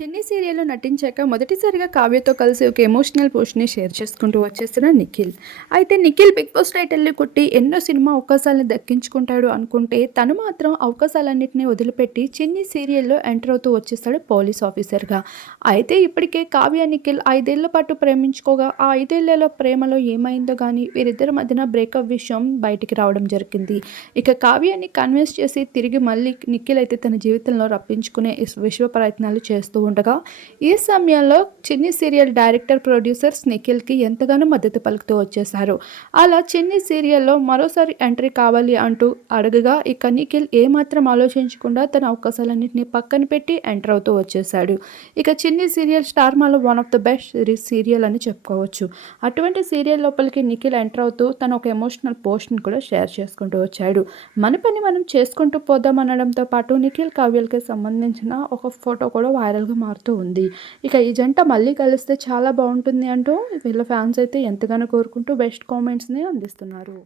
చిన్ని సీరియల్లో నటించాక మొదటిసారిగా కావ్యతో కలిసి ఒక ఎమోషనల్ పోస్ట్ని షేర్ చేసుకుంటూ వచ్చేస్తున్న నిఖిల్. అయితే నిఖిల్ బిగ్ బాస్ టైటిల్ని కొట్టి ఎన్నో సినిమా అవకాశాలను దక్కించుకుంటాడు అనుకుంటే తను మాత్రం అవకాశాలన్నింటినీ వదిలిపెట్టి చిన్ని సీరియల్లో ఎంటర్ అవుతూ వచ్చేస్తాడు పోలీస్ ఆఫీసర్గా. అయితే ఇప్పటికే కావ్య నిఖిల్ 5 ఏళ్ల పాటు ప్రేమించుకోగా ఆ 5 ఏళ్లలో ప్రేమలో ఏమైందో కానీ వీరిద్దరి మధ్యన బ్రేకప్ విషయం బయటికి రావడం జరిగింది. ఇక కావ్యాన్ని కన్విన్స్ చేసి తిరిగి మళ్ళీ నిఖిల్ అయితే తన జీవితంలో రప్పించుకునే విశ్వ ప్రయత్నాలు చేస్తూ ఉండగా ఈ సమయంలో చిన్ని సీరియల్ డైరెక్టర్ ప్రొడ్యూసర్స్ నిఖిల్కి ఎంతగానో మద్దతు పలుకుతూ వచ్చేశారు. అలా చిన్ని సీరియల్లో మరోసారి ఎంట్రీ కావాలి అంటూ అడగగా ఇక నిఖిల్ ఏమాత్రం ఆలోచించకుండా తన అవకాశాలన్నింటినీ పక్కన పెట్టి ఎంటర్ అవుతూ వచ్చేశాడు. ఇక చిన్ని సీరియల్ స్టార్మాలో one of the best serial అని చెప్పుకోవచ్చు. అటువంటి సీరియల్ లోపలికి నిఖిల్ ఎంటర్ అవుతూ తన ఒక ఎమోషనల్ పోస్ట్ని కూడా షేర్ చేసుకుంటూ వచ్చాడు. మన పని మనం చేసుకుంటూ పోదాం అనడంతో పాటు నిఖిల్ కావ్యలకి సంబంధించిన ఒక ఫోటో కూడా వైరల్గా మారుతూ ఉంది. ఇక ఈ జంట మళ్ళీ కలిస్తే చాలా బాగుంటుంది అంటూ వీళ్ళ ఫ్యాన్స్ అయితే ఎంతగానో కోరుకుంటూ బెస్ట్ కామెంట్స్ని అందిస్తున్నారు.